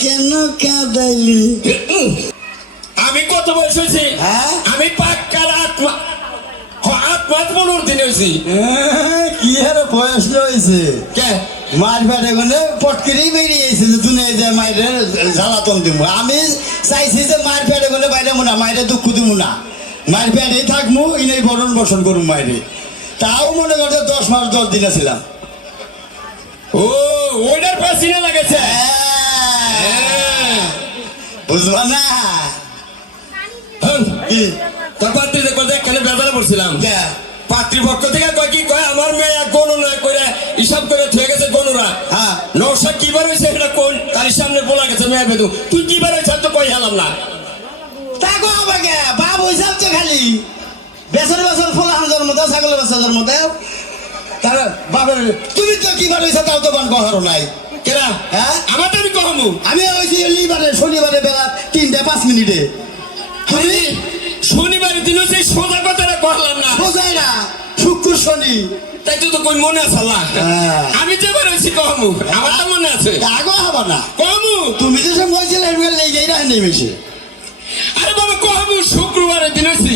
কেন কাঁদাইলি? আমি কত বয়স হয়েছি? হ্যাঁ? আমি পাক্কার আত্মা 15 দিন হয়েছি। কি আর বয়স হয়েছে? কে মার ফেটে গেলে পটকেরেই বেরিয়েছে যে দুনিয়ায় যে মায়ের জ্বালাতন দিব। আমি চাইছি যে মার ফেটে গেলে বাইরে মুনা মায়ের দুঃখ দিব না, মায়ের ফেটেই থাকবো, ইনাই বরণ বসন করুম মায়েরে। তাও মনে করছে 10 মাস 10 দিন ছিলাম। ও ওইটার পেছনে লাগেছে। বুঝবা না? কি তোর পাত্রীদের কথা এখানে বেজারে পড়ছিলাম। কে? পাত্রীপক্ষ থেকে কয় কি কয় আমার মেয়ে এক গণনা করে হিসাব করে থয়ে গেছে গণনা। হ্যাঁ। নৌশা কিবার হয়েছে এটা কোন তার সামনে বলা গেছে মেয়ে বেদু তুই কিবার হয়েছে তো কই হেলাম না। তা গো আমাকে বাপ হইসাব তো খালি বেসর বেসর ফোলা জন্ম দাও, ছাগলের বাচ্চা জন্ম দাও। তার বাপের তুমি তো কিবার হইছা তাও তো বান কহারো নাই। কেরা? হ্যাঁ? আমার তো আমি কহমু। আমি হয়েছি লিবারে শনিবারে বেলা 3টা 5 মিনিটে। আমি শনিবারের দিন হচ্ছে সোজা কথাটা করলাম না। বোঝাই না, শুক্র শনি। তাই তো কই মনে আছে আল্লাহ। হ্যাঁ। আমি যেবার হয়েছি কহমু আমার তো মনে আছে। আগো হবা না, কহমু। তুমি যে সব বলছিলে এগুলো লেগেই রাখে নেই বেশি। আরে বাবা কহমু শুক্রবারের দিন হয়েছি।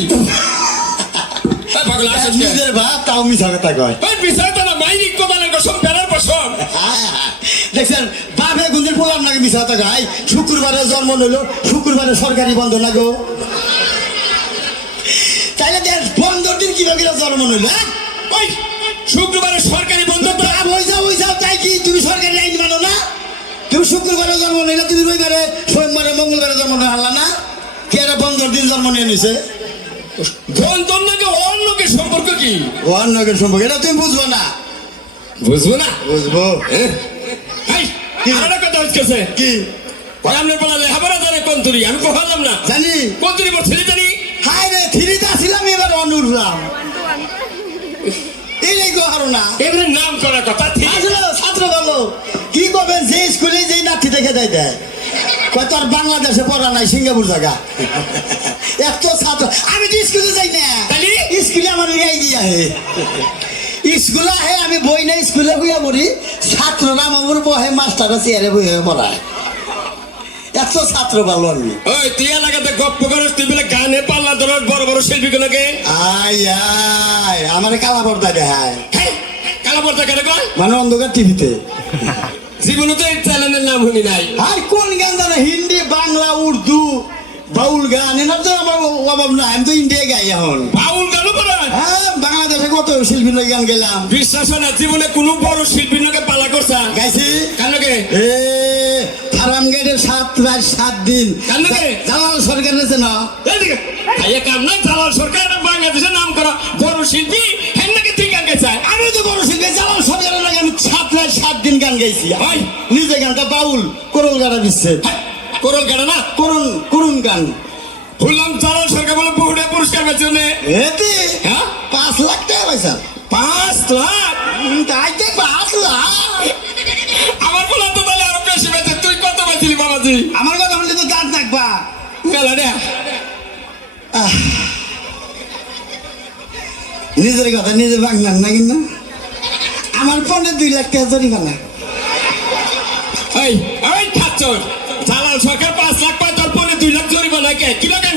পাগলা আসছে। নিজের বাপ তাও মিছা কথা কয়। ওই বিষয়টা না মাইরিক কথা লাগে সব বেলার পছন্দ। দেখছেন বাপে গুঞ্জির পোলাম নাকি মিছা কথা গাই। শুক্রবারে জন্ম নিল, শুক্রবারে সরকারি বন্ধ লাগো। তাইলে দেখ বন্ধর দিন কিভাবে জন্ম নিল? ওই শুক্রবারে সরকারি বন্ধ তো ওইসব তাই কি তুমি সরকারি আইন মানো না? তুমি শুক্রবারে জন্ম নিলে, তুমি রবিবারে সোমবারে মঙ্গলবারে জন্ম নিলা না? কি একটা বন্ধর দিন জন্ম নিয়ে নিছে? বন্ধন নাকি অন্যকে সম্পর্ক কি? অন্যকের সম্পর্ক এটা তুমি বুঝবো না। বুঝবো না? বুঝবো কি? আরেকটা কথা হচ্ছে কি? ওই আমরা বলা লেখাপড়া জানে কন্তুরি আমি কহালাম না জানি কন্তুরি বলছিলি জানি হাই রে থ্রিতে আসিলাম, এবার অনুরলাম এই হারো না। এবারে নাম করার কথা ঠিক আসলে ছাত্র বলো কি করবেন, যে স্কুলে যেই নাতি দেখে দেয় দেয় কয় তোর বাংলাদেশে পড়া নাই সিঙ্গাপুর জায়গা। এত ছাত্র আমি তো স্কুলে যাই না, স্কুলে আমার নিয়ে গিয়ে আহে স্কুলে আহে, আমি বই না স্কুলে হইয়া পড়ি, ছাত্ররা আমার বহে মাস্টাররা চেয়ারে বই হয়ে পড়ায়। এত ছাত্র ভালো আমি। ওই তুই এলাকাতে গপ্প করিস তুই বলে গানে পাল্লা ধরার বড় বড় শিল্পী গুলোকে আয় আয় আমার কালা পর্দা দেখায়। কালা পর্দা কেন কয়? মানে অন্ধকার টিভিতে। জীবনে তো এই চ্যানেলের নাম শুনি নাই। আর কোন গান জানো? হিন্দি, বাংলা, উর্দু, বাউল গান, এনার তো আমার অভাব না। আমি তো ইন্ডিয়া গাই এখন। বাউল গানও বলে? হ্যাঁ, বাংলাদেশে কত শিল্পীর গান গেলাম। বিশ্বাস হয় না জীবনে কোনো বড় শিল্পীর নাকি পালা করছা? গাইছি কানকে এ ফার্ম গেটের 7 দিন কানকে জালাল সরকারের আছে না? এদিকে আইয়া কাম না জালাল সরকার বাংলাদেশের নাম করা বড় শিল্পী হেন নাকি তুই গান গেছা? আমি তো বড় শিল্পী, জালাল সরকারের লাগে আমি 7 দিন গান গাইছি। ভাই নিজে গানটা বাউল করল গাড়া দিচ্ছে, করল গাড়া না করুন গান বললাম জালাল সরকার বলে বহুটা পুরস্কার পেয়েছে নে। এতে হ্যাঁ 5 লাখ টাকা পয়সা। 5 লাখ? তাইতে 5 লাখ আমার বলা তো তাহলে আরো বেশি পেয়েছে। তুই কত পেয়েছিলি বাবাজি? আমার কথা বললে তো দাঁত নাকবা। মেলা রে নিজের কথা নিজে বাংলার না কিন্তু আমার ফোনে 2 লাখ টাকা জরিমানা। এই এই খাচ্ছ জালাল সরকার 5 লাখ পায় তোর পরে 2 লাখ জরিমানা কে? কি লাগান?